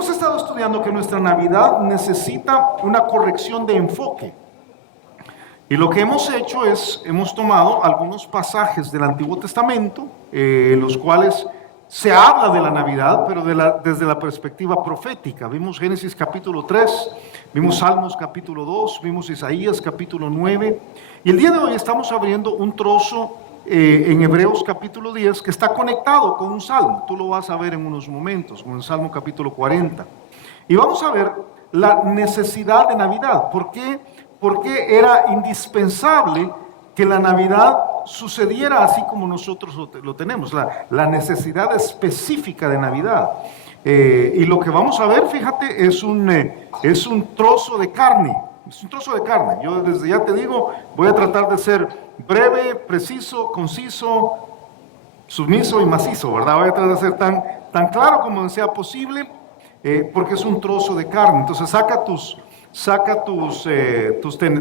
Hemos estado estudiando que nuestra Navidad necesita una corrección de enfoque. Y lo que hemos hecho es, hemos tomado algunos pasajes del Antiguo Testamento, en los cuales se habla de la Navidad, pero desde la perspectiva profética. Vimos Génesis capítulo 3, vimos Salmos capítulo 2, vimos Isaías capítulo 9. Y el día de hoy estamos abriendo un trozo en Hebreos capítulo 10 que está conectado con un salmo. Tú lo vas a ver en unos momentos, con el Salmo capítulo 40. Y vamos a ver la necesidad de Navidad. ¿Por qué era indispensable que la Navidad sucediera así como nosotros lo tenemos? La necesidad específica de Navidad. Y lo que vamos a ver, fíjate, es un trozo de carne. Es un trozo de carne. Yo desde ya te digo, voy a tratar de ser breve, preciso, conciso, sumiso y macizo, ¿verdad? Voy a tratar de ser tan claro como sea posible, porque es un trozo de carne. Entonces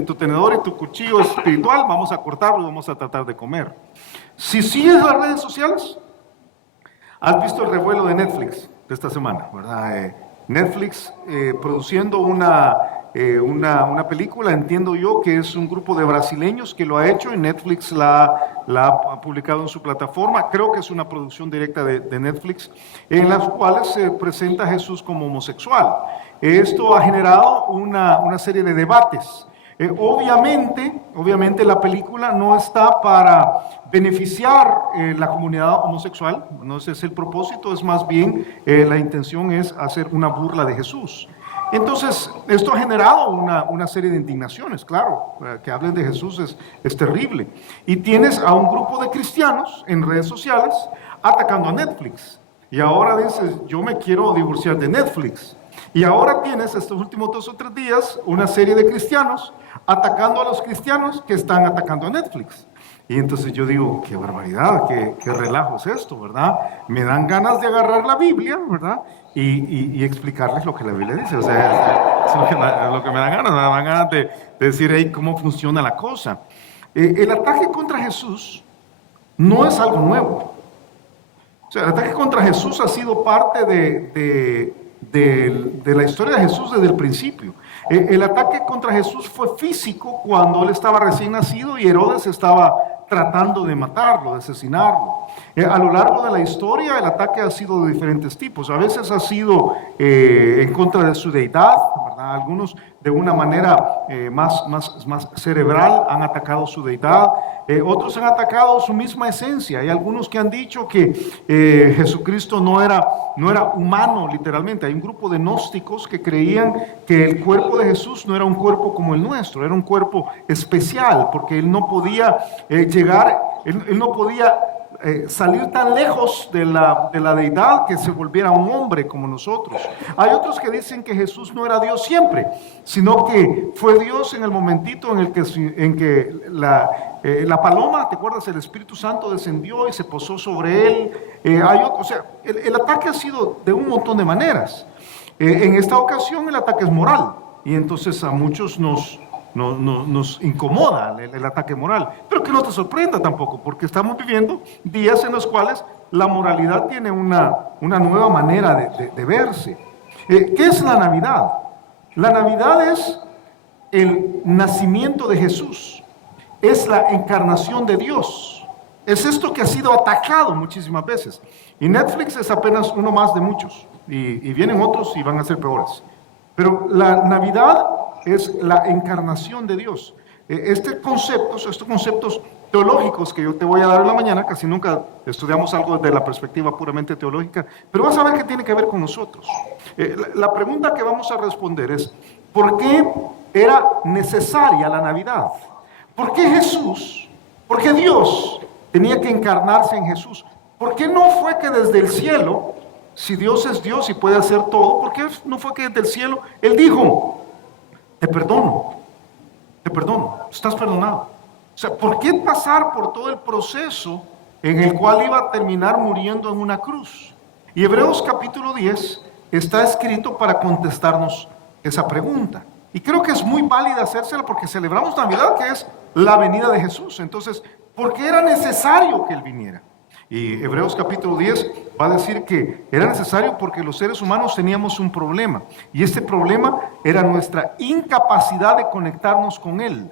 tu tenedor y tu cuchillo espiritual, vamos a cortarlo y vamos a tratar de comer. Si sigues las redes sociales, has visto el revuelo de Netflix de esta semana, ¿verdad? Netflix produciendo una película, entiendo yo que es un grupo de brasileños que lo ha hecho y Netflix la ha publicado en su plataforma. Creo que es una producción directa de Netflix, en las cuales se presenta a Jesús como homosexual. Esto ha generado una serie de debates. Obviamente la película no está para beneficiar la comunidad homosexual, no ese es el propósito, es más bien la intención es hacer una burla de Jesús. Entonces, esto ha generado una serie de indignaciones, claro, que hablen de Jesús es terrible. Y tienes a un grupo de cristianos en redes sociales atacando a Netflix. Y ahora dices, yo me quiero divorciar de Netflix. Y ahora tienes estos últimos 2 o 3 días una serie de cristianos atacando a los cristianos que están atacando a Netflix. Y entonces yo digo, qué barbaridad, qué relajo es esto, ¿verdad? Me dan ganas de agarrar la Biblia, ¿verdad? Y explicarles lo que la Biblia dice. O sea, es lo que me dan ganas de decir, hey, cómo funciona la cosa. El ataque contra Jesús no es algo nuevo. O sea, el ataque contra Jesús ha sido parte de la historia de Jesús desde el principio. El ataque contra Jesús fue físico cuando él estaba recién nacido y Herodes estaba tratando de matarlo, de asesinarlo. A lo largo de la historia el ataque ha sido de diferentes tipos. A veces ha sido en contra de su deidad, ¿verdad? Algunos de una manera más cerebral han atacado su deidad. Otros han atacado su misma esencia. Hay algunos que han dicho que Jesucristo no era humano literalmente. Hay un grupo de gnósticos que creían que el cuerpo de Jesús no era un cuerpo como el nuestro, era un cuerpo especial, porque él no podía él no podía salir tan lejos de la deidad que se volviera un hombre como nosotros. Hay otros que dicen que Jesús no era Dios siempre, sino que fue Dios en el momentito en que la paloma, ¿te acuerdas? El Espíritu Santo descendió y se posó sobre él. El ataque ha sido de un montón de maneras. En esta ocasión el ataque es moral y entonces a muchos nos incomoda el ataque moral, pero que no te sorprenda tampoco, porque estamos viviendo días en los cuales la moralidad tiene una nueva manera de verse. ¿Qué es la Navidad? La Navidad es el nacimiento de Jesús, es la encarnación de Dios, es esto que ha sido atacado muchísimas veces, y Netflix es apenas uno más de muchos, y vienen otros y van a ser peores, pero la Navidad es la encarnación de Dios. Estos conceptos teológicos que yo te voy a dar en la mañana, casi nunca estudiamos algo desde la perspectiva puramente teológica, pero vas a ver que tiene que ver con nosotros. La pregunta que vamos a responder es, ¿por qué era necesaria la Navidad? ¿Por qué Dios tenía que encarnarse en Jesús? ¿Por qué no fue que desde el cielo, si Dios es Dios y puede hacer todo, por qué no fue que desde el cielo Él dijo, te perdono, estás perdonado? O sea, ¿por qué pasar por todo el proceso en el cual iba a terminar muriendo en una cruz? Y Hebreos capítulo 10 está escrito para contestarnos esa pregunta. Y creo que es muy válida hacérsela porque celebramos Navidad, que es la venida de Jesús. Entonces, ¿por qué era necesario que Él viniera? Y Hebreos capítulo 10 va a decir que era necesario porque los seres humanos teníamos un problema. Y este problema era nuestra incapacidad de conectarnos con Él.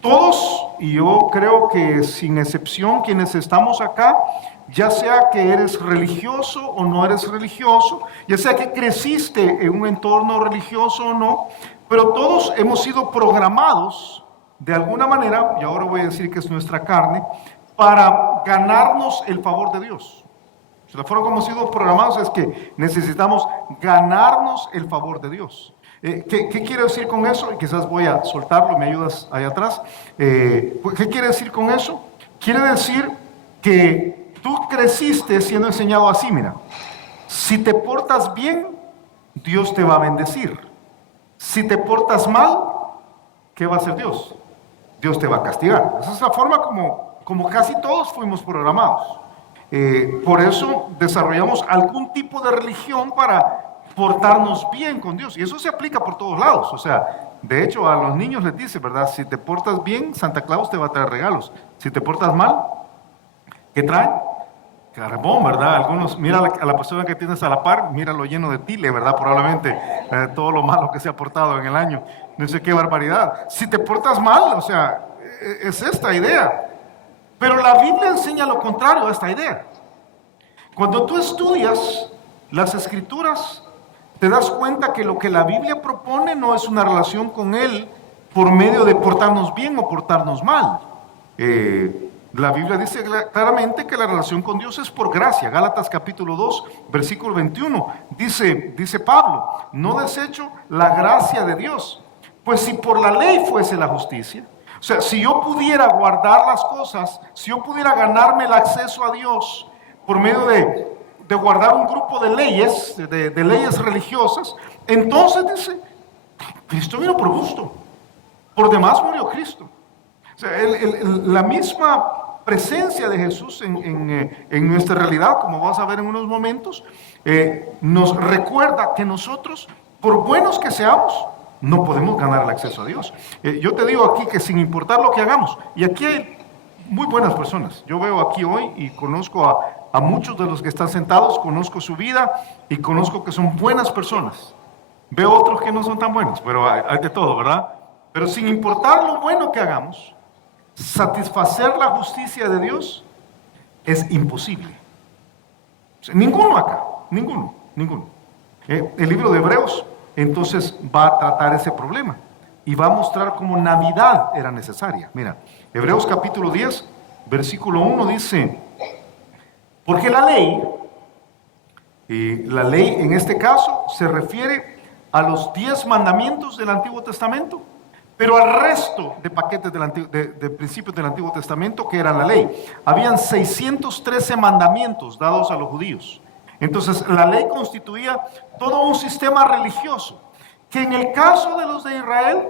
Todos, y yo creo que sin excepción, quienes estamos acá, ya sea que eres religioso o no eres religioso, ya sea que creciste en un entorno religioso o no, pero todos hemos sido programados de alguna manera, y ahora voy a decir que es nuestra carne, para ganarnos el favor de Dios. La forma como hemos sido programados es que necesitamos ganarnos el favor de Dios. ¿Qué quiere decir con eso? Y quizás voy a soltarlo, me ayudas allá atrás. ¿Qué quiere decir con eso? Quiere decir que tú creciste siendo enseñado así, mira. Si te portas bien, Dios te va a bendecir. Si te portas mal, ¿qué va a hacer Dios? Dios te va a castigar. Esa es la forma como casi todos fuimos programados. Por eso desarrollamos algún tipo de religión para portarnos bien con Dios. Y eso se aplica por todos lados. O sea, de hecho a los niños les dice, ¿verdad? Si te portas bien, Santa Claus te va a traer regalos. Si te portas mal, ¿qué trae? Carbón, ¿verdad? Algunos, mira a la persona que tienes a la par, míralo lleno de tile, ¿verdad? Probablemente todo lo malo que se ha portado en el año. No sé qué barbaridad. Si te portas mal, o sea, es esta idea. Pero la Biblia enseña lo contrario a esta idea. Cuando tú estudias las Escrituras, te das cuenta que lo que la Biblia propone no es una relación con Él por medio de portarnos bien o portarnos mal. La Biblia dice claramente que la relación con Dios es por gracia. Gálatas capítulo 2, versículo 21. Dice Pablo, no desecho la gracia de Dios, pues si por la ley fuese la justicia, o sea, si yo pudiera guardar las cosas, si yo pudiera ganarme el acceso a Dios por medio de guardar un grupo de leyes, de leyes religiosas, entonces dice, Cristo vino por gusto, por demás murió Cristo. O sea, la misma presencia de Jesús en nuestra realidad, como vas a ver en unos momentos, nos recuerda que nosotros, por buenos que seamos, no podemos ganar el acceso a Dios. Yo te digo aquí que sin importar lo que hagamos, y aquí hay muy buenas personas. Yo veo aquí hoy y conozco a muchos de los que están sentados, conozco su vida y conozco que son buenas personas. Veo otros que no son tan buenos, pero hay de todo, ¿verdad? Pero sin importar lo bueno que hagamos, satisfacer la justicia de Dios es imposible. O sea, ninguno acá, ninguno. El libro de Hebreos entonces va a tratar ese problema y va a mostrar cómo Navidad era necesaria. Mira, Hebreos capítulo 10, versículo 1 dice, porque la ley en este caso se refiere a los 10 mandamientos del Antiguo Testamento, pero al resto de paquetes de principios del Antiguo Testamento que era la ley. Habían 613 mandamientos dados a los judíos. Entonces la ley constituía todo un sistema religioso, que en el caso de los de Israel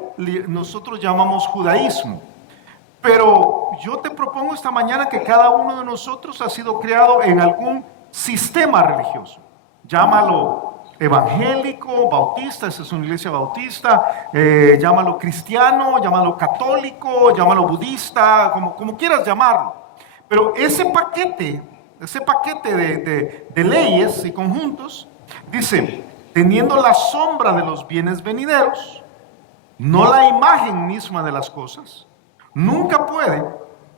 nosotros llamamos judaísmo. Pero yo te propongo esta mañana que cada uno de nosotros ha sido creado en algún sistema religioso. Llámalo evangélico, bautista, esa es una iglesia bautista, llámalo cristiano, llámalo católico, llámalo budista, como quieras llamarlo. Pero ese paquete de leyes y conjuntos, dice, teniendo la sombra de los bienes venideros, no la imagen misma de las cosas, nunca puede,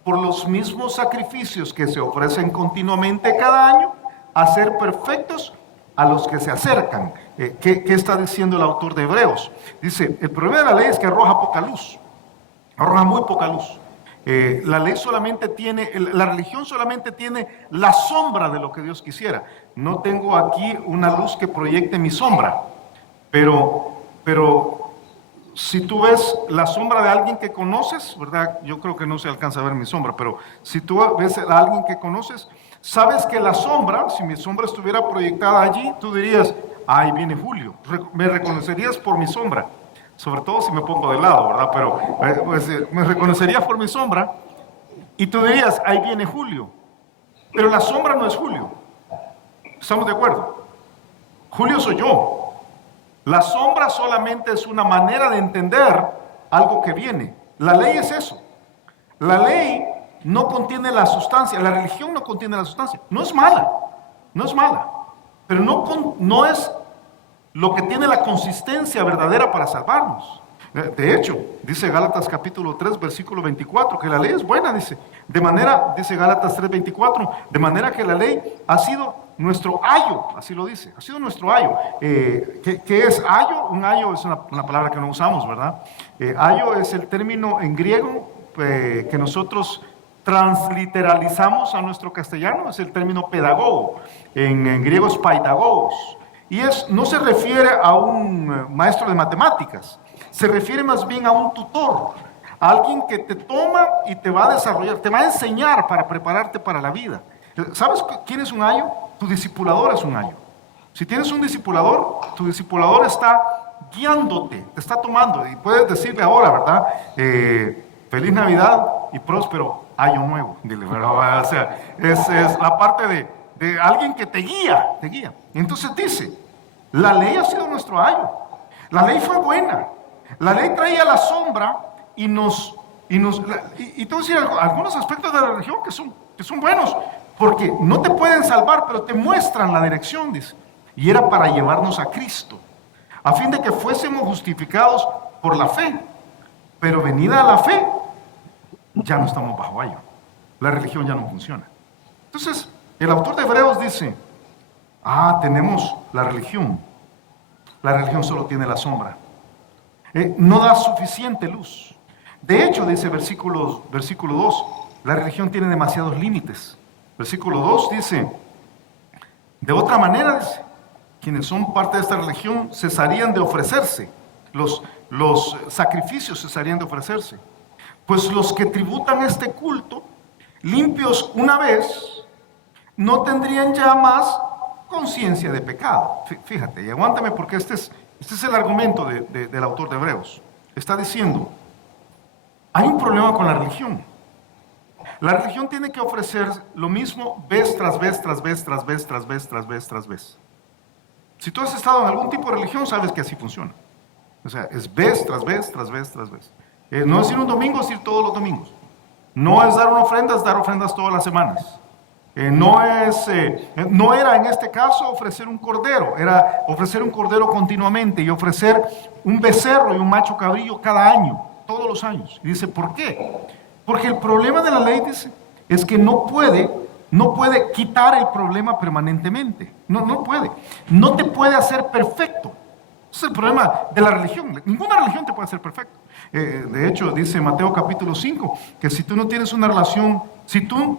por los mismos sacrificios que se ofrecen continuamente cada año, hacer perfectos a los que se acercan. ¿Qué está diciendo el autor de Hebreos? Dice, el problema de la ley es que arroja poca luz, arroja muy poca luz. La religión solamente tiene la sombra de lo que Dios quisiera. No tengo aquí una luz que proyecte mi sombra, pero si tú ves la sombra de alguien que conoces, ¿verdad? Yo creo que no se alcanza a ver mi sombra, pero si tú ves a alguien que conoces, sabes que la sombra, si mi sombra estuviera proyectada allí, tú dirías, ahí viene Julio, me reconocerías por mi sombra. Sobre todo si me pongo de lado, ¿verdad? Pero me reconocerías por mi sombra y tú dirías, ahí viene Julio. Pero la sombra no es Julio. ¿Estamos de acuerdo? Julio soy yo. La sombra solamente es una manera de entender algo que viene. La ley es eso. La ley no contiene la sustancia. La religión no contiene la sustancia. No es mala, no es mala, pero no es lo que tiene la consistencia verdadera para salvarnos. De hecho, dice Gálatas capítulo 3, versículo 24, que la ley es buena, dice dice Gálatas 3, 24, de manera que la ley ha sido nuestro ayo, así lo dice, ha sido nuestro ayo. ¿Qué es ayo? Un ayo es una palabra que no usamos, ¿verdad? Ayo es el término en griego que nosotros transliteralizamos a nuestro castellano, es el término pedagogo, en griego es paidagogos, y no se refiere a un maestro de matemáticas, se refiere más bien a un tutor, a alguien que te toma y te va a desarrollar, te va a enseñar para prepararte para la vida. ¿Sabes quién es un ayo? Tu discipulador es un ayo. Si tienes un discipulador, tu discipulador está guiándote, te está tomando, y puedes decirle ahora, ¿verdad? Feliz Navidad y próspero año nuevo, dile, ¿verdad? O sea, es la parte de alguien que te guía, te guía. Entonces dice, la ley ha sido nuestro ayo, la ley fue buena, la ley traía la sombra y te voy a decir algunos aspectos de la religión que son buenos, porque no te pueden salvar, pero te muestran la dirección, dice, y era para llevarnos a Cristo, a fin de que fuésemos justificados por la fe, pero venida la fe, ya no estamos bajo ayo, la religión ya no funciona. Entonces, el autor de Hebreos dice, tenemos la religión solo tiene la sombra, no da suficiente luz. De hecho, dice versículo 2, la religión tiene demasiados límites. Versículo 2 dice, de otra manera, dice, quienes son parte de esta religión cesarían de ofrecerse, los sacrificios cesarían de ofrecerse, pues los que tributan este culto, limpios una vez, no tendrían ya más conciencia de pecado. Fíjate, y aguántame porque este es el argumento del autor de Hebreos. Está diciendo, hay un problema con la religión. La religión tiene que ofrecer lo mismo vez tras vez, tras vez, tras vez, tras vez, tras vez, tras vez. Si tú has estado en algún tipo de religión, sabes que así funciona. O sea, es vez tras vez, tras vez, tras vez. No es ir un domingo, es ir todos los domingos. No es dar una ofrenda, es dar ofrendas todas las semanas. No era en este caso ofrecer un cordero, era ofrecer un cordero continuamente y ofrecer un becerro y un macho cabrillo cada año, todos los años. Y dice, ¿por qué? Porque el problema de la ley, dice, es que no puede quitar el problema permanentemente. No puede. No te puede hacer perfecto. Ese es el problema de la religión. Ninguna religión te puede hacer perfecto. De hecho, dice Mateo capítulo 5, que si tú no tienes una relación, si tú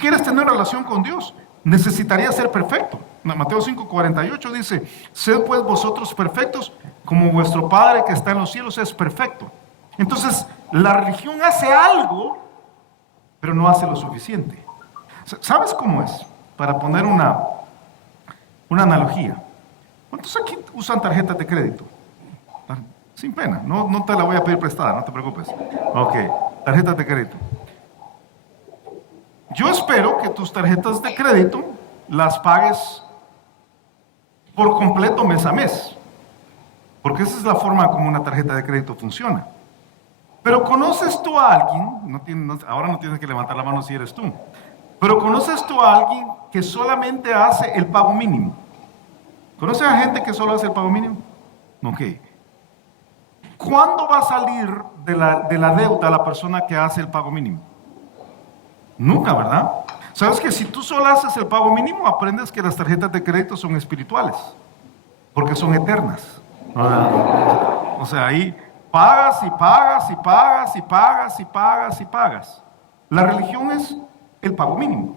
quieres tener una relación con Dios, necesitarías ser perfecto. Mateo 5:48 dice, sed pues vosotros perfectos, como vuestro Padre que está en los cielos es perfecto. Entonces, la religión hace algo, pero no hace lo suficiente. ¿Sabes cómo es? Para poner una analogía. ¿Cuántos aquí usan tarjetas de crédito? Sin pena, no te la voy a pedir prestada, no te preocupes. Ok, tarjetas de crédito. Yo espero que tus tarjetas de crédito las pagues por completo mes a mes, porque esa es la forma como una tarjeta de crédito funciona. Pero ¿conoces tú a alguien? Ahora no tienes que levantar la mano si eres tú. Pero ¿conoces tú a alguien que solamente hace el pago mínimo? ¿Conoces a gente que solo hace el pago mínimo? Ok. ¿Cuándo va a salir de la deuda la persona que hace el pago mínimo? Nunca, ¿verdad? ¿Sabes que si tú solo haces el pago mínimo, aprendes que las tarjetas de crédito son espirituales? Porque son eternas. O sea, ahí pagas y pagas y pagas y pagas y pagas y pagas. La religión es el pago mínimo.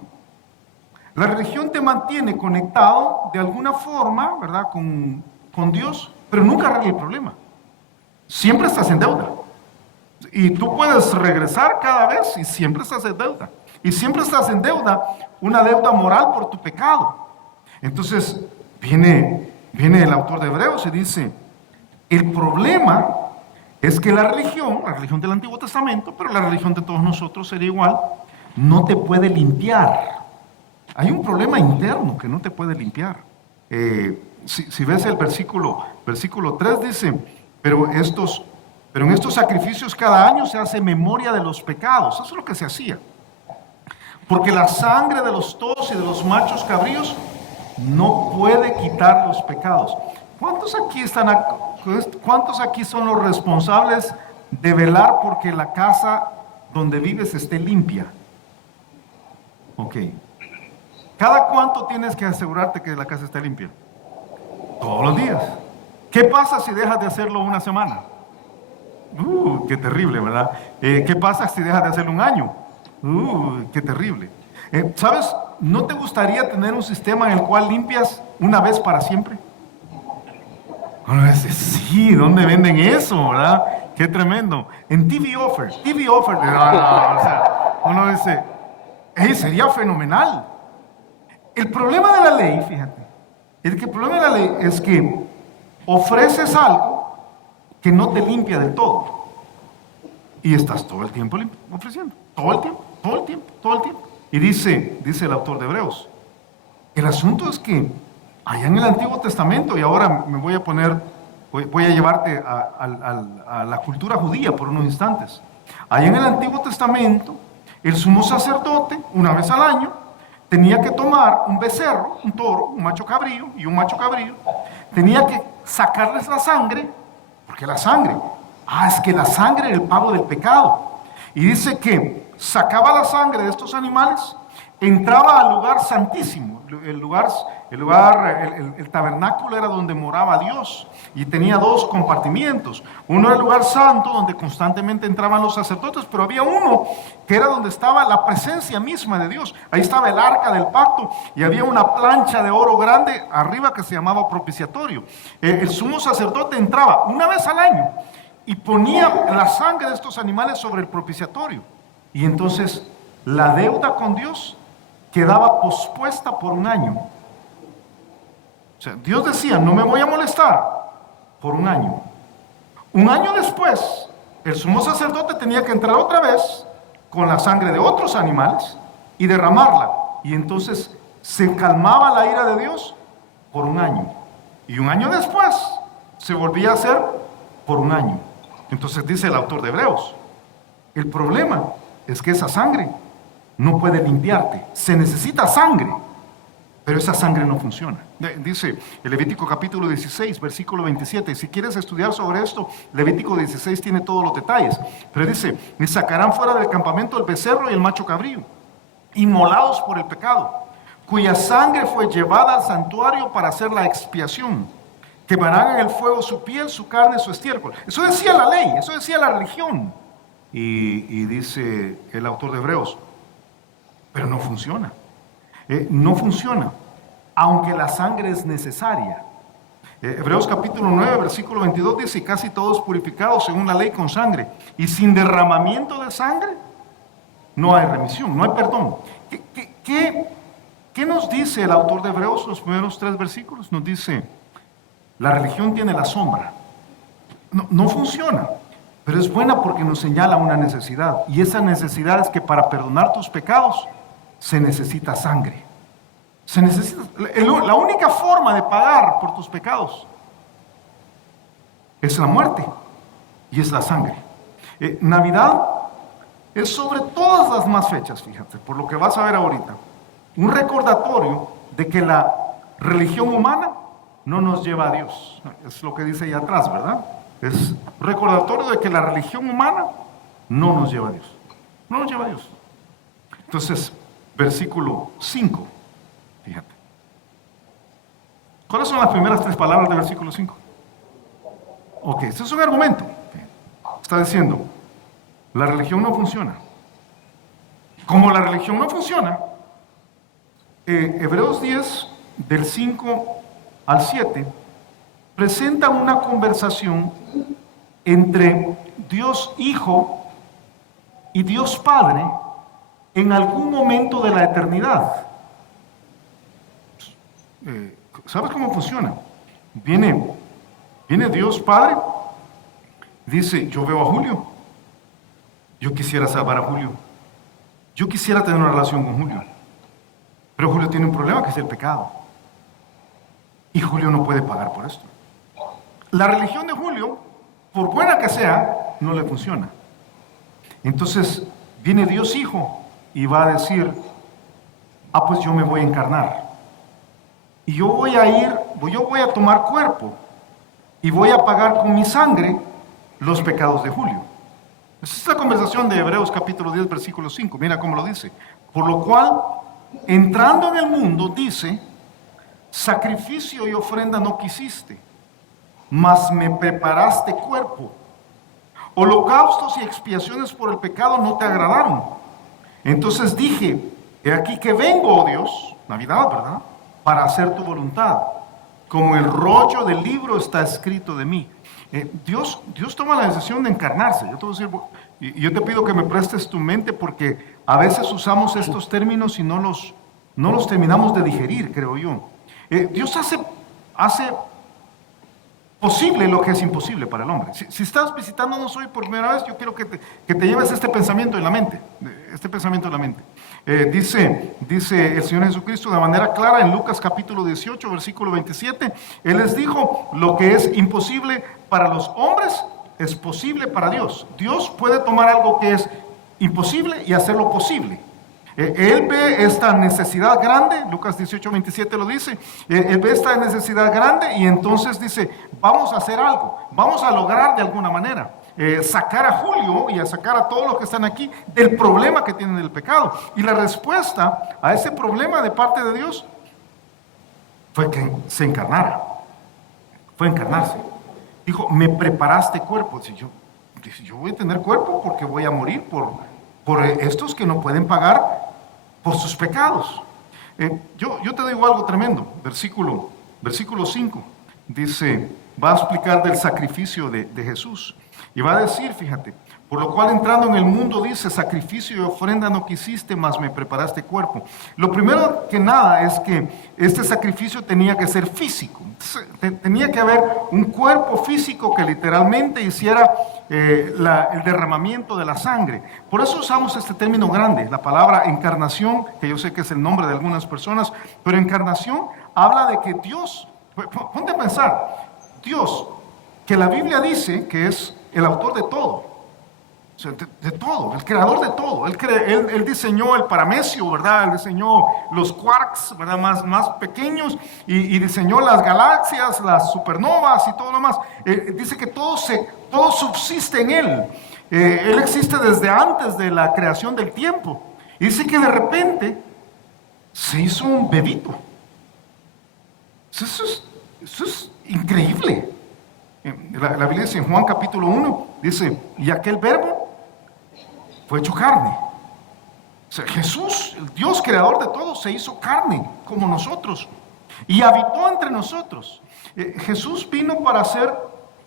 La religión te mantiene conectado de alguna forma, ¿verdad? Con Dios, pero nunca arregla el problema. Siempre estás en deuda. Y tú puedes regresar cada vez y siempre estás en deuda. Y siempre estás en deuda, una deuda moral por tu pecado. Entonces, viene el autor de Hebreos y dice, el problema es que la religión del Antiguo Testamento, pero la religión de todos nosotros sería igual, no te puede limpiar. Hay un problema interno que no te puede limpiar. Si ves el versículo 3 dice, pero en estos sacrificios cada año se hace memoria de los pecados. Eso es lo que se hacía. Porque la sangre de los toros y de los machos cabríos no puede quitar los pecados. ¿Cuántos aquí son los responsables de velar porque la casa donde vives esté limpia? Ok. ¿Cada cuánto tienes que asegurarte que la casa esté limpia? Todos los días. ¿Qué pasa si dejas de hacerlo una semana? Qué terrible, ¿verdad? ¿Qué pasa si dejas de hacerlo un año? Qué terrible. ¿Sabes? ¿No te gustaría tener un sistema en el cual limpias una vez para siempre? Uno dice, sí, ¿dónde venden eso, verdad? Qué tremendo. En TV Offer, o sea, uno dice, sería fenomenal. El problema de la ley, fíjate, el problema de la ley es que ofreces algo que no te limpia del todo. Y estás todo el tiempo ofreciendo, todo el tiempo. Y dice el autor de Hebreos, el asunto es que allá en el Antiguo Testamento, y ahora me voy a llevarte a la cultura judía por unos instantes. Allá en el Antiguo Testamento, el sumo sacerdote, una vez al año, tenía que tomar un becerro, un toro, un macho cabrío y un macho cabrío, tenía que sacarles la sangre, porque la sangre, es que la sangre era el pago del pecado. Y dice que sacaba la sangre de estos animales, entraba al lugar santísimo. El tabernáculo era donde moraba Dios y tenía dos compartimientos. Uno era el lugar santo donde constantemente entraban los sacerdotes, pero había uno que era donde estaba la presencia misma de Dios. Ahí estaba el arca del pacto y había una plancha de oro grande arriba que se llamaba propiciatorio. El sumo sacerdote entraba una vez al año y ponía la sangre de estos animales sobre el propiciatorio. Y entonces la deuda con Dios quedaba pospuesta por un año. O sea, Dios decía, no me voy a molestar por un año. Un año después, el sumo sacerdote tenía que entrar otra vez con la sangre de otros animales y derramarla. Y entonces se calmaba la ira de Dios por un año. Y un año después se volvía a hacer por un año. Entonces dice el autor de Hebreos, el problema es que esa sangre no puede limpiarte. Se necesita sangre, pero esa sangre no funciona. Dice el Levítico capítulo 16, versículo 27. Si quieres estudiar sobre esto, Levítico 16 tiene todos los detalles. Pero dice, y sacarán fuera del campamento el becerro y el macho cabrío, inmolados por el pecado, cuya sangre fue llevada al santuario para hacer la expiación. Quemarán en el fuego su piel, su carne, su estiércol. Eso decía la ley, eso decía la religión. Y dice el autor de Hebreos, pero no funciona. No funciona, aunque la sangre es necesaria. Hebreos capítulo 9, versículo 22 dice, casi todos purificados según la ley con sangre, y sin derramamiento de sangre no hay remisión, no hay perdón. ¿Qué nos dice el autor de Hebreos, los primeros 3 versículos? Nos dice, la religión tiene la sombra, no funciona, pero es buena porque nos señala una necesidad, y esa necesidad es que para perdonar tus pecados se necesita sangre. La única forma de pagar por tus pecados es la muerte y es la sangre. Navidad es sobre todas las más fechas, fíjate, por lo que vas a ver ahorita, un recordatorio de que la religión humana no nos lleva a Dios. Es lo que dice ahí atrás, ¿verdad? Es recordatorio de que la religión humana no nos lleva a Dios. No nos lleva a Dios. Entonces, versículo 5, fíjate. ¿Cuáles son las primeras 3 palabras del versículo 5? Ok, este es un argumento. Está diciendo, la religión no funciona. Como la religión no funciona, Hebreos 10, del 5 al 7, presenta una conversación entre Dios Hijo y Dios Padre en algún momento de la eternidad. ¿Sabes cómo funciona? Viene Dios Padre, dice, yo veo a Julio, yo quisiera salvar a Julio, yo quisiera tener una relación con Julio, pero Julio tiene un problema que es el pecado, y Julio no puede pagar por esto. La religión de Julio, por buena que sea, no le funciona. Entonces viene Dios Hijo y va a decir, pues yo me voy a encarnar. Y yo voy a tomar cuerpo y voy a pagar con mi sangre los pecados de Julio. Esa es la conversación de Hebreos capítulo 10, versículo 5. Mira cómo lo dice. Por lo cual, entrando en el mundo, dice, sacrificio y ofrenda no quisiste, mas me preparaste cuerpo. Holocaustos y expiaciones por el pecado no te agradaron. Entonces dije, he aquí que vengo, oh Dios, Navidad, ¿verdad?, para hacer tu voluntad, como el rollo del libro está escrito de mí. Dios toma la decisión de encarnarse. Yo te voy a decir, y yo te pido que me prestes tu mente, porque a veces usamos estos términos y no los terminamos de digerir, creo yo. Dios hace posible lo que es imposible para el hombre. Si estás visitándonos hoy por primera vez, yo quiero que te lleves este pensamiento en la mente. Dice el Señor Jesucristo de manera clara en Lucas capítulo 18, versículo 27. Él les dijo, lo que es imposible para los hombres es posible para Dios. Dios puede tomar algo que es imposible y hacerlo posible. Él ve esta necesidad grande, Lucas 18, 27 lo dice, él ve esta necesidad grande y entonces dice, vamos a hacer algo, vamos a lograr de alguna manera sacar a Julio y a sacar a todos los que están aquí del problema que tienen del pecado. Y la respuesta a ese problema de parte de Dios fue que se encarnara, fue encarnarse. Dijo, me preparaste cuerpo. Yo voy a tener cuerpo porque voy a morir por estos que no pueden pagar por sus pecados. Yo te digo algo tremendo. Versículo 5 dice, va a explicar del sacrificio de Jesús. Y va a decir, fíjate, por lo cual entrando en el mundo dice, sacrificio y ofrenda no quisiste, mas me preparaste cuerpo. Lo primero que nada es que este sacrificio tenía que ser físico. Tenía que haber un cuerpo físico que literalmente hiciera el derramamiento de la sangre. Por eso usamos este término grande, la palabra encarnación, que yo sé que es el nombre de algunas personas, pero encarnación habla de que Dios, ponte a pensar, Dios, que la Biblia dice que es el autor de todo, o sea, de todo, el creador de todo. Él diseñó el paramecio, ¿verdad? Él diseñó los quarks, ¿verdad?, más pequeños, y diseñó las galaxias, las supernovas y todo lo demás. Dice que todo subsiste en Él. Él existe desde antes de la creación del tiempo. Y dice que de repente se hizo un bebito. Eso es increíble. La Biblia dice en Juan capítulo 1, dice, y aquel verbo fue hecho carne. O sea, Jesús, el Dios creador de todo, se hizo carne como nosotros y habitó entre nosotros. Jesús vino para ser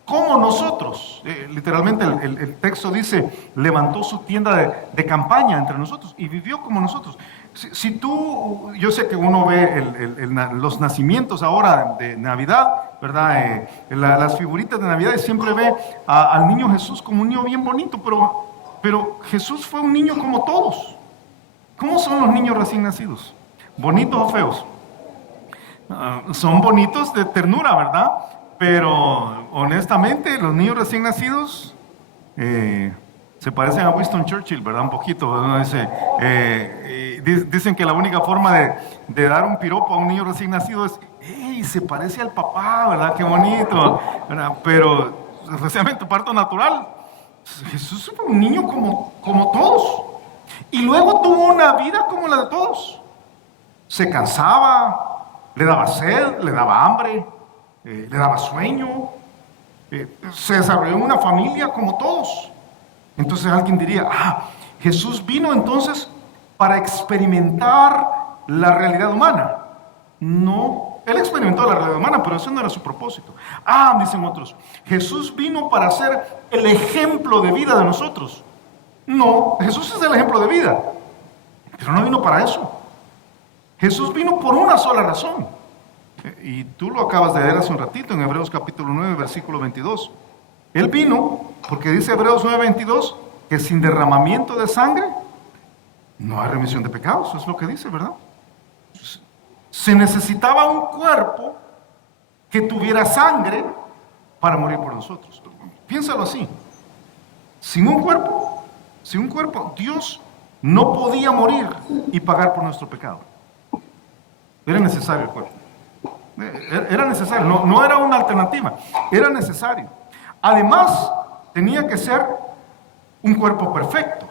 como nosotros. Literalmente el texto dice, levantó su tienda de campaña entre nosotros y vivió como nosotros. Si tú, yo sé que uno ve los nacimientos ahora de Navidad, ¿verdad? Las figuritas de Navidad, y siempre ve al niño Jesús como un niño bien bonito, pero Jesús fue un niño como todos. ¿Cómo son los niños recién nacidos? ¿Bonitos o feos? Son bonitos de ternura, ¿verdad? Pero honestamente los niños recién nacidos se parecen a Winston Churchill, ¿verdad? Un poquito, ¿no? Dicen que la única forma de dar un piropo a un niño recién nacido es, ¡hey! Se parece al papá, ¿verdad? ¡Qué bonito! ¿Verdad? Pero recientemente parto natural. Jesús fue un niño como todos. Y luego tuvo una vida como la de todos. Se cansaba, le daba sed, le daba hambre, le daba sueño. Se desarrolló en una familia como todos. Entonces alguien diría, Jesús vino entonces para experimentar la realidad humana. No, Él experimentó la realidad humana, pero eso no era su propósito. Dicen otros, Jesús vino para ser el ejemplo de vida de nosotros. No, Jesús es el ejemplo de vida, pero no vino para eso. Jesús vino por una sola razón. Y tú lo acabas de leer hace un ratito en Hebreos capítulo 9, versículo 22. Él vino porque dice Hebreos 9, 22, que sin derramamiento de sangre no hay remisión de pecados. Eso es lo que dice, ¿verdad? Se necesitaba un cuerpo que tuviera sangre para morir por nosotros. Piénsalo así. Sin un cuerpo, Dios no podía morir y pagar por nuestro pecado. Era necesario el cuerpo. Era necesario, no era una alternativa, era necesario. Además, tenía que ser un cuerpo perfecto.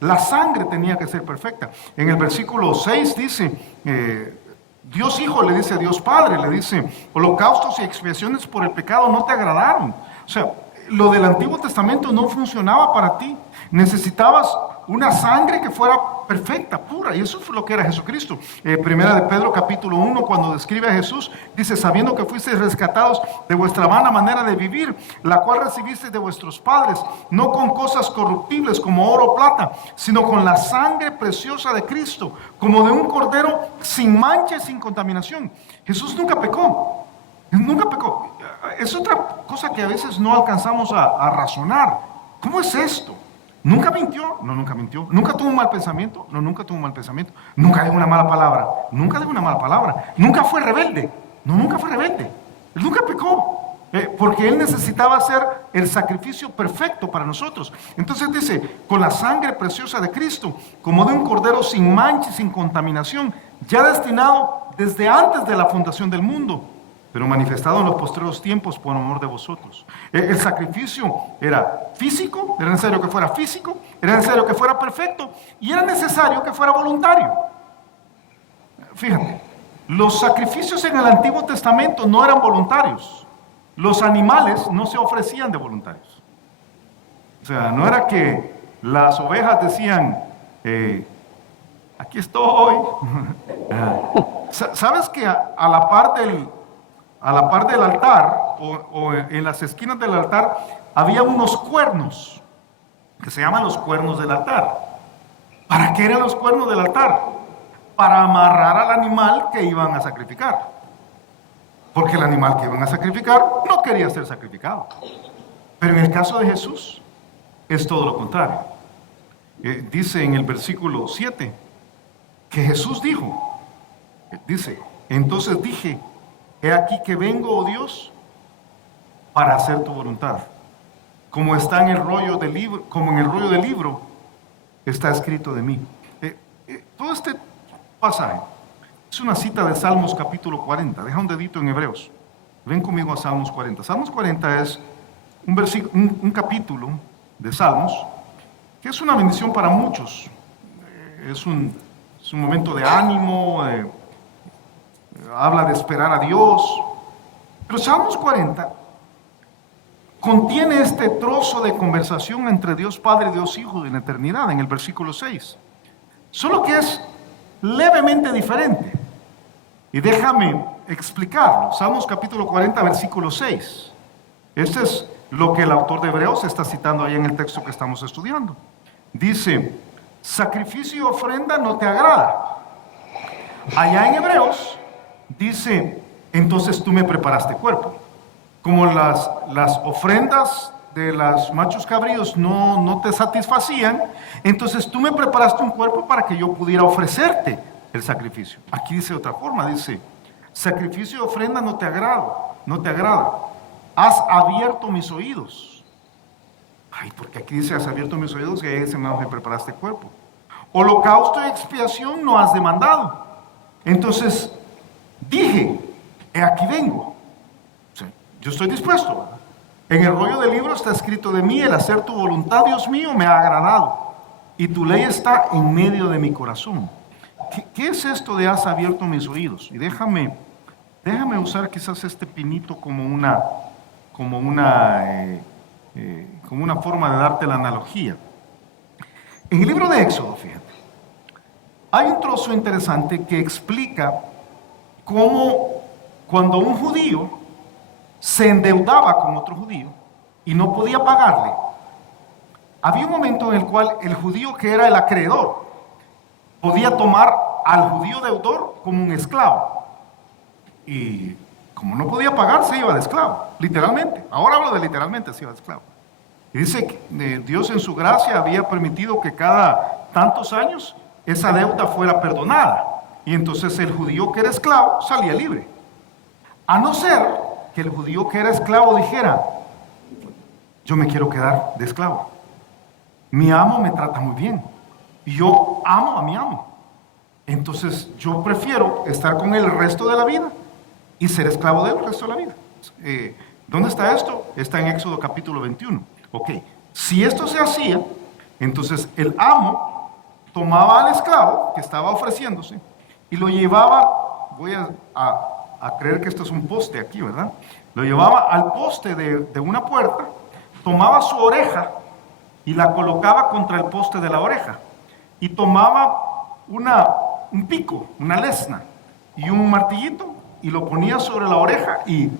La sangre tenía que ser perfecta. En el versículo 6 dice, Dios Hijo le dice a Dios Padre, le dice, holocaustos y expiaciones por el pecado no te agradaron. O sea, lo del Antiguo Testamento no funcionaba para ti. Necesitabas una sangre que fuera perfecta, pura, y eso fue lo que era Jesucristo. Primera de Pedro capítulo 1, cuando describe a Jesús, dice, sabiendo que fuisteis rescatados de vuestra vana manera de vivir, la cual recibisteis de vuestros padres, no con cosas corruptibles como oro o plata, sino con la sangre preciosa de Cristo, como de un cordero sin mancha y sin contaminación. Jesús nunca pecó, nunca pecó. Es otra cosa que a veces no alcanzamos a razonar. ¿Cómo es esto? ¿Nunca mintió? No, nunca mintió. ¿Nunca tuvo un mal pensamiento? No, nunca tuvo un mal pensamiento. ¿Nunca dijo una mala palabra? Nunca dijo una mala palabra. ¿Nunca fue rebelde? No, nunca fue rebelde. Él nunca pecó. Porque Él necesitaba hacer el sacrificio perfecto para nosotros. Entonces dice, con la sangre preciosa de Cristo, como de un cordero sin mancha y sin contaminación, ya destinado desde antes de la fundación del mundo, pero manifestado en los postreros tiempos por amor de vosotros. El sacrificio era físico, era necesario que fuera físico, era necesario que fuera perfecto y era necesario que fuera voluntario. Fíjate, los sacrificios en el Antiguo Testamento no eran voluntarios. Los animales no se ofrecían de voluntarios. O sea, no era que las ovejas decían, aquí estoy. ¿Sabes que a la par del altar o en las esquinas del altar había unos cuernos que se llaman los cuernos del altar? ¿Para qué eran los cuernos del altar? Para amarrar al animal que iban a sacrificar. Porque el animal que iban a sacrificar no quería ser sacrificado. Pero en el caso de Jesús es todo lo contrario. Dice en el versículo 7 que Jesús dijo, dice, entonces dije, he aquí que vengo, oh Dios, para hacer tu voluntad. Como está en el rollo del libro, como en el rollo del libro está escrito de mí. Todo este pasaje es una cita de Salmos capítulo 40. Deja un dedito en Hebreos. Ven conmigo a Salmos 40. Salmos 40 es un capítulo de Salmos que es una bendición para muchos. Es un momento de ánimo, habla de esperar a Dios. Pero Salmos 40 contiene este trozo de conversación entre Dios Padre y Dios Hijo en la eternidad, en el versículo 6. Solo que es levemente diferente. Y déjame explicarlo. Salmos capítulo 40, versículo 6. Este es lo que el autor de Hebreos está citando ahí en el texto que estamos estudiando. Dice, sacrificio y ofrenda no te agrada. Allá en Hebreos dice, entonces tú me preparaste cuerpo. Como las ofrendas de los machos cabríos no te satisfacían, entonces tú me preparaste un cuerpo para que yo pudiera ofrecerte el sacrificio. Aquí dice de otra forma, dice, sacrificio y ofrenda no te agrada. Has abierto mis oídos. Ay, porque aquí dice, has abierto mis oídos y ahí dice, me preparaste cuerpo. Holocausto y expiación no has demandado. Entonces dije, he aquí vengo. Sí, yo estoy dispuesto. En el rollo del libro está escrito de mí, el hacer tu voluntad, Dios mío, me ha agradado. Y tu ley está en medio de mi corazón. ¿Qué es esto de has abierto mis oídos? Y déjame usar quizás este pinito como una forma de darte la analogía. En el libro de Éxodo, fíjate, hay un trozo interesante que explica cómo cuando un judío se endeudaba con otro judío y no podía pagarle, había un momento en el cual el judío que era el acreedor podía tomar al judío deudor como un esclavo. Y como no podía pagar, se iba de esclavo, literalmente. Ahora hablo de literalmente, se iba de esclavo. Y dice que Dios en su gracia había permitido que cada tantos años esa deuda fuera perdonada. Y entonces el judío que era esclavo salía libre. A no ser que el judío que era esclavo dijera, yo me quiero quedar de esclavo. Mi amo me trata muy bien. Y yo amo a mi amo. Entonces yo prefiero estar con él el resto de la vida y ser esclavo de él el resto de la vida. ¿Dónde está esto? Está en Éxodo capítulo 21. Ok, si esto se hacía, entonces el amo tomaba al esclavo que estaba ofreciéndose y lo llevaba, a creer que esto es un poste aquí, ¿verdad? Lo llevaba al poste de una puerta, tomaba su oreja y la colocaba contra el poste de la oreja y tomaba un pico, una lesna y un martillito y lo ponía sobre la oreja y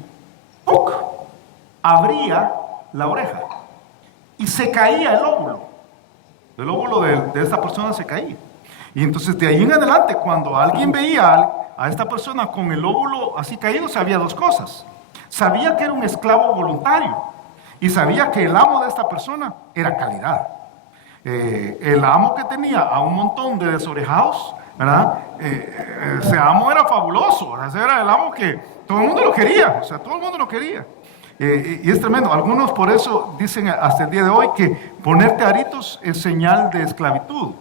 ¡puc! Abría la oreja y se caía el óvulo de esta persona se caía. Y entonces de ahí en adelante, cuando alguien veía a esta persona con el óvulo así caído, sabía dos cosas. Sabía que era un esclavo voluntario y sabía que el amo de esta persona era calidad. El amo que tenía a un montón de desorejados, ¿verdad? Ese amo era fabuloso, ¿verdad? Ese era el amo que todo el mundo lo quería, o sea, todo el mundo lo quería. Y es tremendo. Algunos por eso dicen hasta el día de hoy que ponerte aritos es señal de esclavitud.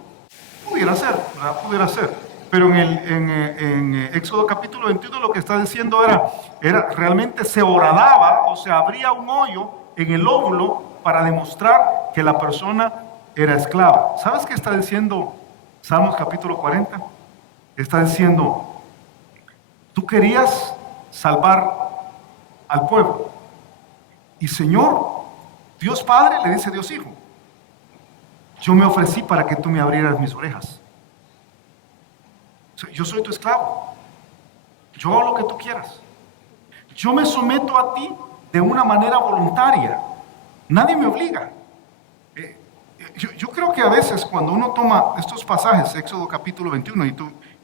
Pudiera ser, ¿verdad? Pudiera ser. Pero en Éxodo capítulo 21 lo que está diciendo era realmente se horadaba o se abría un hoyo en el óvulo para demostrar que la persona era esclava. ¿Sabes qué está diciendo Salmos capítulo 40? Está diciendo, tú querías salvar al pueblo. Y Señor, Dios Padre le dice a Dios Hijo, yo me ofrecí para que tú me abrieras mis orejas. Yo soy tu esclavo. Yo hago lo que tú quieras. Yo me someto a ti de una manera voluntaria. Nadie me obliga. Yo creo que a veces cuando uno toma estos pasajes, Éxodo capítulo 21,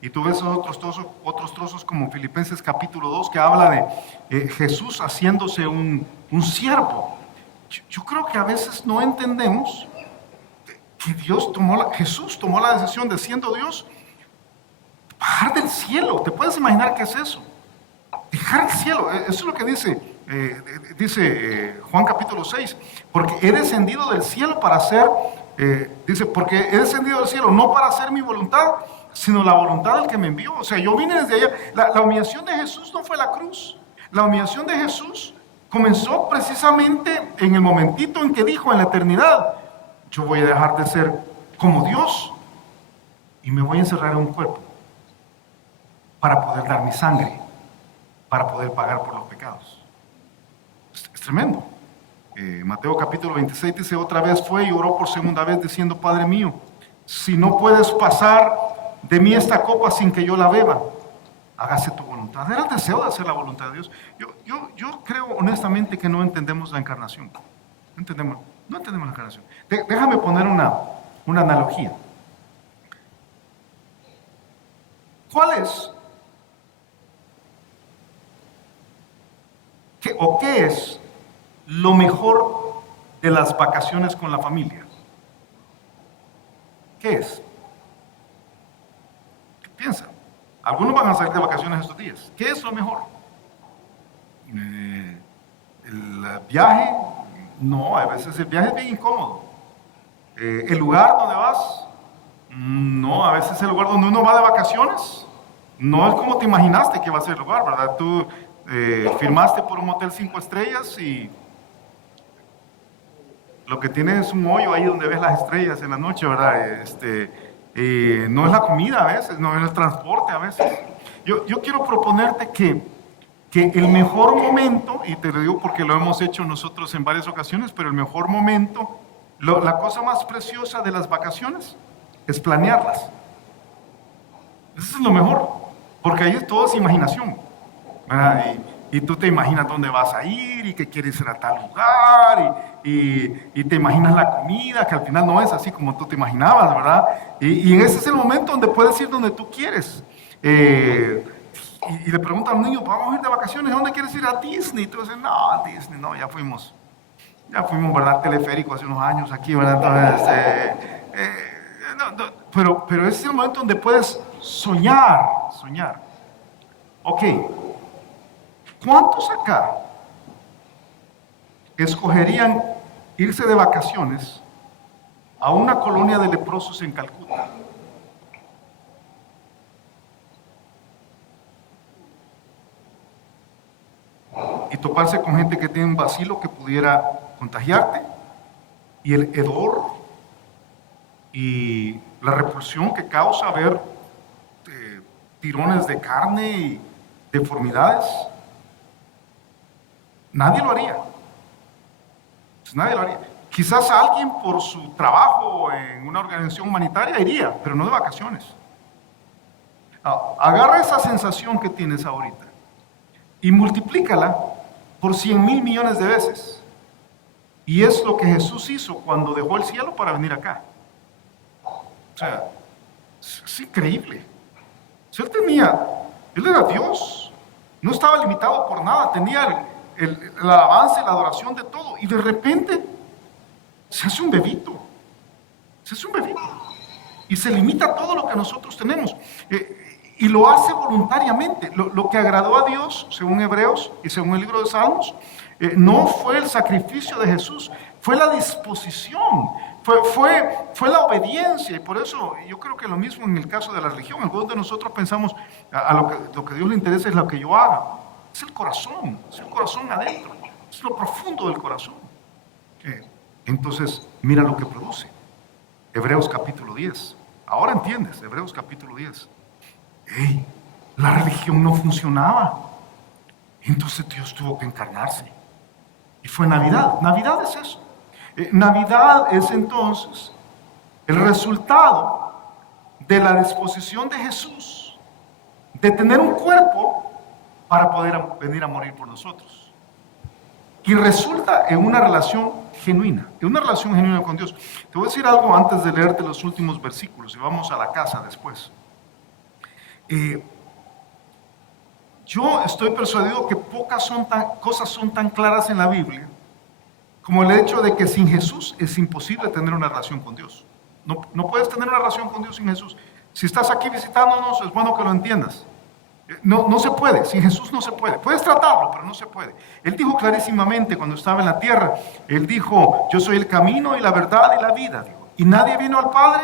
y tú ves otros trozos como Filipenses capítulo 2, que habla de Jesús haciéndose un siervo. Yo creo que a veces no entendemos que Jesús tomó la decisión de, siendo Dios, bajar del cielo. ¿Te puedes imaginar qué es eso? Dejar el cielo. Eso es lo que dice Juan capítulo 6. Porque he descendido del cielo para hacer, porque he descendido del cielo no para hacer mi voluntad, sino la voluntad del que me envió. O sea, yo vine desde allá. La humillación de Jesús no fue la cruz. La humillación de Jesús comenzó precisamente en el momentito en que dijo en la eternidad, yo voy a dejar de ser como Dios y me voy a encerrar en un cuerpo para poder dar mi sangre, para poder pagar por los pecados. Es tremendo. Mateo capítulo 26 dice, otra vez fue y oró por segunda vez diciendo, Padre mío, si no puedes pasar de mí esta copa sin que yo la beba, hágase tu voluntad. Era el deseo de hacer la voluntad de Dios. Yo creo honestamente que no entendemos la encarnación. No entendemos la encarnación. Déjame poner una analogía. ¿Cuál es? ¿Qué es lo mejor de las vacaciones con la familia? ¿Qué es? Piensa. Algunos van a salir de vacaciones estos días. ¿Qué es lo mejor? ¿El viaje? No, a veces el viaje es bien incómodo. ¿El lugar donde vas? No, a veces el lugar donde uno va de vacaciones no es como te imaginaste que va a ser el lugar, ¿verdad? Tú firmaste por un hotel 5 estrellas y lo que tienes es un hoyo ahí donde ves las estrellas en la noche, ¿verdad? No es la comida a veces, no es el transporte a veces. Yo quiero proponerte que el mejor momento, y te lo digo porque lo hemos hecho nosotros en varias ocasiones, pero el mejor momento, la cosa más preciosa de las vacaciones es planearlas. Eso es lo mejor, porque ahí todo es imaginación, ¿verdad? Y tú te imaginas dónde vas a ir y que quieres ir a tal lugar y te imaginas la comida, que al final no es así como tú te imaginabas, ¿verdad? Y ese es el momento donde puedes ir donde tú quieres. Y le preguntan al niño, vamos a ir de vacaciones, ¿a dónde quieres ir? A Disney. Y tú dices, no, a Disney, no, ya fuimos, ¿verdad? Teleférico hace unos años aquí, ¿verdad? Entonces, pero ese es el momento donde puedes soñar. Ok, ¿cuántos acá escogerían irse de vacaciones a una colonia de leprosos en Calcuta? toparse con gente que tiene un bacilo que pudiera contagiarte, y el hedor y la repulsión que causa ver tirones de carne y deformidades. Nadie lo haría. Pues nadie lo haría. Quizás alguien por su trabajo en una organización humanitaria iría, pero no de vacaciones. Agarra esa sensación que tienes ahorita y multiplícala por 100,000 millones de veces. Y es lo que Jesús hizo cuando dejó el cielo para venir acá. O sea, es increíble. Si él era Dios, no estaba limitado por nada, tenía el alabanza y la adoración de todo, y de repente se hace un bebito, y se limita a todo lo que nosotros tenemos, y lo hace voluntariamente. Lo que agradó a Dios, según Hebreos y según el libro de Salmos, no fue el sacrificio de Jesús, fue la disposición, fue la obediencia. Y por eso yo creo que lo mismo en el caso de la religión. Algunos de nosotros pensamos lo que a Dios le interesa es lo que yo haga. Es el corazón adentro, es lo profundo del corazón. Entonces, mira lo que produce. Hebreos capítulo 10. Ahora entiendes, Hebreos capítulo 10. La religión no funcionaba. Entonces Dios tuvo que encarnarse. Y fue Navidad. Navidad es eso. Navidad es entonces el resultado de la disposición de Jesús de tener un cuerpo para poder venir a morir por nosotros. Y resulta en una relación genuina, con Dios. Te voy a decir algo antes de leerte los últimos versículos y vamos a la casa después. Yo estoy persuadido que pocas cosas son tan claras en la Biblia como el hecho de que sin Jesús es imposible tener una relación con Dios. No puedes tener una relación con Dios sin Jesús. Si estás aquí visitándonos, es bueno que lo entiendas. No se puede, sin Jesús no se puede. Puedes tratarlo, pero no se puede. Él dijo clarísimamente cuando estaba en la tierra, Él dijo, yo soy el camino y la verdad y la vida. Dijo, y nadie vino al Padre.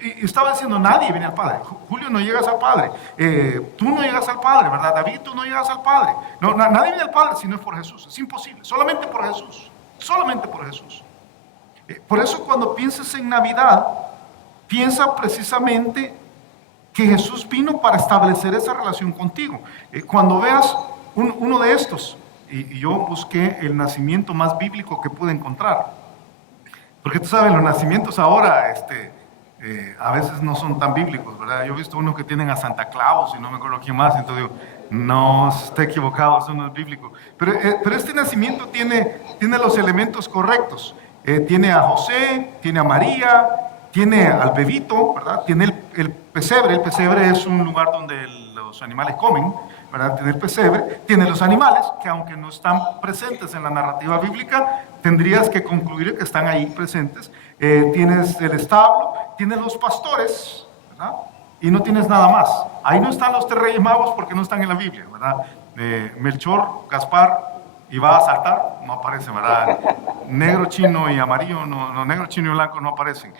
Y estaba diciendo, nadie viene al Padre. Julio, no llegas al Padre. Tú no llegas al Padre, ¿verdad? David, tú no llegas al Padre. Nadie viene al Padre si no es por Jesús. Es imposible. Solamente por Jesús. Solamente por Jesús. Por eso cuando pienses en Navidad, piensa precisamente que Jesús vino para establecer esa relación contigo. Cuando veas uno de estos, y yo busqué el nacimiento más bíblico que pude encontrar. Porque tú sabes, los nacimientos ahora, a veces no son tan bíblicos, ¿verdad? Yo he visto unos que tienen a Santa Claus y no me acuerdo quién más, entonces digo, no, está equivocado, eso no es bíblico. Pero este nacimiento tiene los elementos correctos. Tiene a José, tiene a María, tiene al bebito, ¿verdad? Tiene el pesebre. El pesebre es un lugar donde los animales comen, ¿verdad? Tiene el pesebre, tiene los animales, que aunque no están presentes en la narrativa bíblica, tendrías que concluir que están ahí presentes. Tienes el establo, tienes los pastores, ¿verdad? Y no tienes nada más. Ahí no están los 3 reyes magos porque no están en la Biblia, ¿verdad? Melchor, Gaspar y va a saltar, no aparece, ¿verdad? Negro, chino y amarillo, no, negro, chino y blanco no aparecen.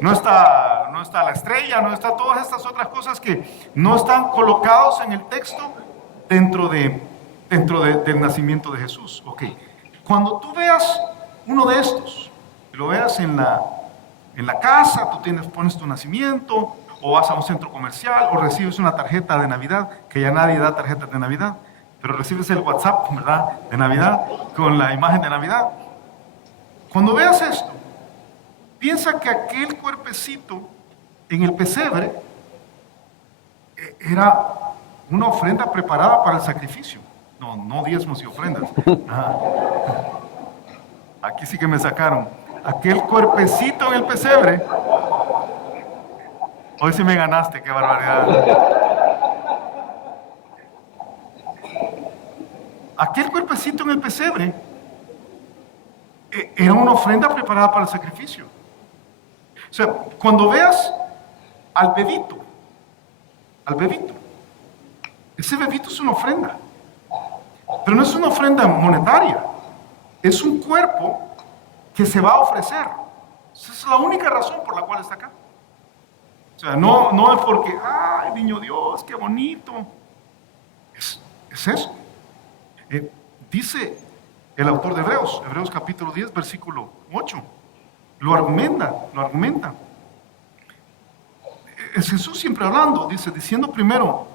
No está la estrella, no está todas estas otras cosas que no están colocados en el texto dentro del nacimiento de Jesús. Ok. Cuando tú veas uno de estos, lo veas en la casa, tú pones tu nacimiento, o vas a un centro comercial, o recibes una tarjeta de Navidad, que ya nadie da tarjetas de Navidad, pero recibes el WhatsApp, ¿verdad?, de Navidad, con la imagen de Navidad. Cuando veas esto, piensa que aquel cuerpecito en el pesebre era una ofrenda preparada para el sacrificio. No diezmos y ofrendas. Ajá. Aquí sí que me sacaron. Aquel cuerpecito en el pesebre. Hoy sí me ganaste, qué barbaridad. Aquel cuerpecito en el pesebre era una ofrenda preparada para el sacrificio. O sea, cuando veas al bebito, ese bebito es una ofrenda, pero no es una ofrenda monetaria, es un cuerpo que se va a ofrecer. Esa es la única razón por la cual está acá. O sea, no es porque, ay, niño Dios, qué bonito. Es eso. Dice el autor de Hebreos, Hebreos capítulo 10, versículo 8, lo argumenta. Es Jesús siempre hablando, diciendo primero,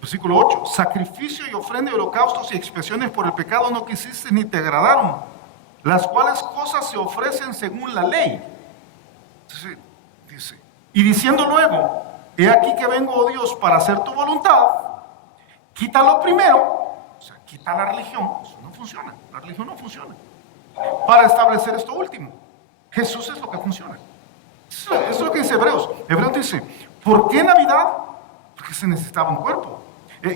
versículo 8, sacrificio y ofrenda y holocaustos y expiaciones por el pecado no quisiste ni te agradaron, las cuales cosas se ofrecen según la ley. Entonces, dice, y diciendo luego, he aquí que vengo, oh Dios, para hacer tu voluntad, quita lo primero, o sea, quita la religión, eso no funciona, la religión no funciona, para establecer esto último. Jesús es lo que funciona. Eso es lo que dice Hebreos. Hebreos dice, ¿por qué Navidad? Porque se necesitaba un cuerpo.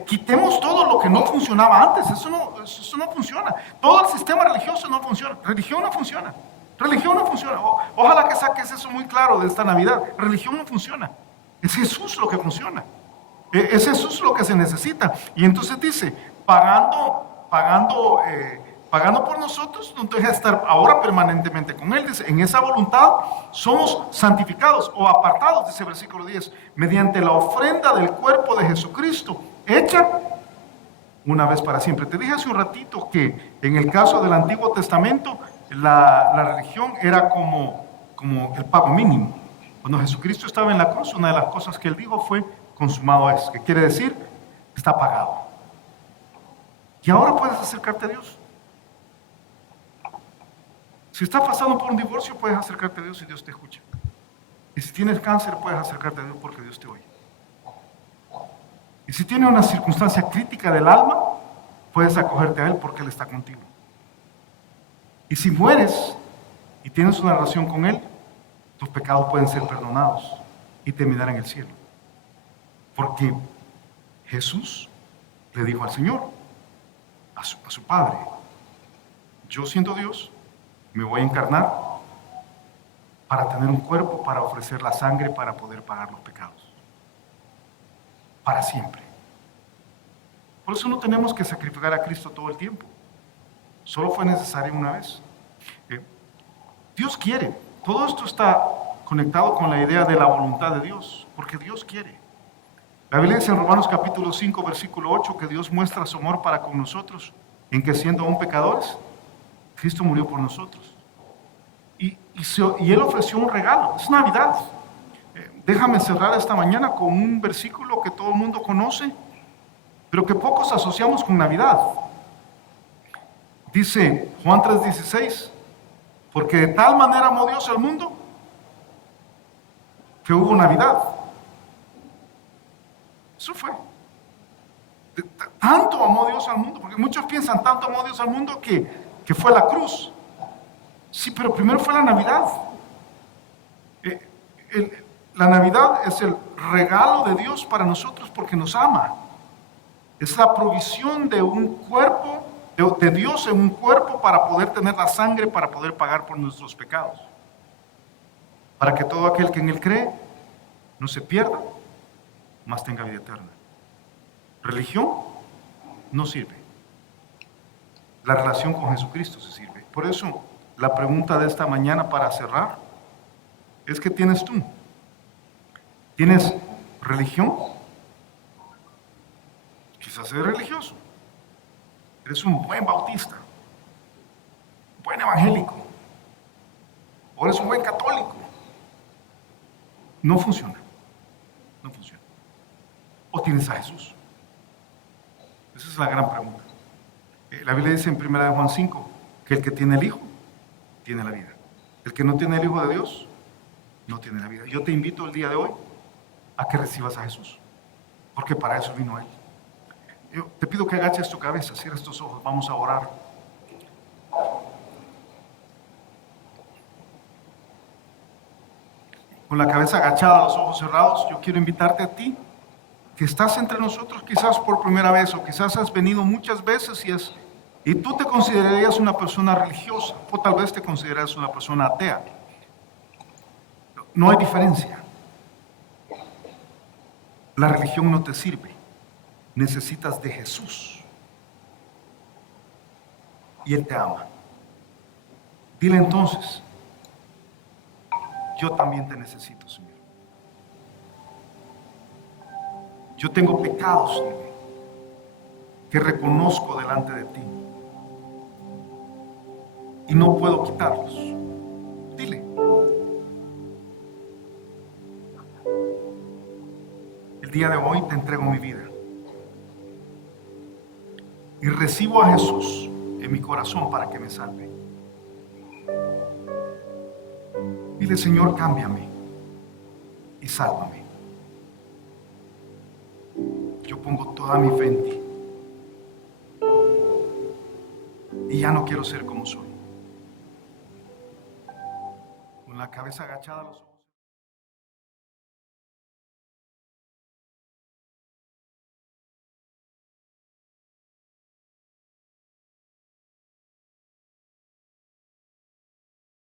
Quitemos todo lo que no funcionaba antes, eso no funciona. Todo el sistema religioso no funciona, religión no funciona. Religión no funciona. Ojalá que saques eso muy claro de esta Navidad. Religión no funciona. Es Jesús lo que funciona. Es Jesús lo que se necesita. Y entonces dice, pagando por nosotros, nos deja estar ahora permanentemente con Él. Dice, en esa voluntad somos santificados o apartados, dice el versículo 10, mediante la ofrenda del cuerpo de Jesucristo, hecha una vez para siempre. Te dije hace un ratito que en el caso del Antiguo Testamento, la religión era como el pago mínimo. Cuando Jesucristo estaba en la cruz, una de las cosas que Él dijo fue, consumado es, que quiere decir, está pagado. Y ahora puedes acercarte a Dios. Si estás pasando por un divorcio, puedes acercarte a Dios y Dios te escucha. Y si tienes cáncer, puedes acercarte a Dios porque Dios te oye. Y si tienes una circunstancia crítica del alma, puedes acogerte a Él porque Él está contigo. Y si mueres y tienes una relación con Él, tus pecados pueden ser perdonados y terminar en el cielo. Porque Jesús le dijo al Señor, a su Padre, yo siendo Dios, me voy a encarnar para tener un cuerpo, para ofrecer la sangre, para poder pagar los pecados. Para siempre. Por eso no tenemos que sacrificar a Cristo todo el tiempo. Solo fue necesario una vez. Dios quiere. Todo esto está conectado con la idea de la voluntad de Dios, porque Dios quiere. La Biblia dice en Romanos capítulo 5, versículo 8, que Dios muestra su amor para con nosotros, en que siendo aún pecadores, Cristo murió por nosotros. Y Él ofreció un regalo. Es Navidad. Déjame cerrar esta mañana con un versículo que todo el mundo conoce, pero que pocos asociamos con Navidad. Dice Juan 3:16, porque de tal manera amó Dios al mundo, que hubo Navidad. Eso fue. Tanto amó Dios al mundo, porque muchos piensan tanto amó Dios al mundo que fue la cruz. Sí, pero primero fue la Navidad. La Navidad es el regalo de Dios para nosotros porque nos ama. Es la provisión de un cuerpo, de Dios en un cuerpo para poder tener la sangre, para poder pagar por nuestros pecados. Para que todo aquel que en Él cree no se pierda, mas tenga vida eterna. Religión no sirve. La relación con Jesucristo se sirve. Por eso, la pregunta de esta mañana para cerrar es: ¿qué tienes tú? ¿Tienes religión? Quizás eres religioso. Eres un buen bautista, buen evangélico, o eres un buen católico. No funciona. No funciona. ¿O tienes a Jesús? Esa es la gran pregunta. La Biblia dice en 1 Juan 5 que el que tiene el Hijo tiene la vida. El que no tiene el Hijo de Dios no tiene la vida. Yo te invito el día de hoy a que recibas a Jesús, porque para eso vino Él. Yo te pido que agaches tu cabeza, cierres tus ojos, vamos a orar. Con la cabeza agachada, los ojos cerrados, yo quiero invitarte a ti, que estás entre nosotros quizás por primera vez, o quizás has venido muchas veces y tú te considerarías una persona religiosa, o tal vez te consideras una persona atea. No hay diferencia. La religión no te sirve. Necesitas de Jesús. Y Él te ama. Dile entonces: yo también te necesito, Señor. Yo tengo pecados, Señor, que reconozco delante de ti y no puedo quitarlos. Dile. El día de hoy te entrego mi vida y recibo a Jesús en mi corazón para que me salve. Dile, Señor, cámbiame y sálvame. Yo pongo toda mi fe en ti y ya no quiero ser como soy. Con la cabeza agachada, los ojos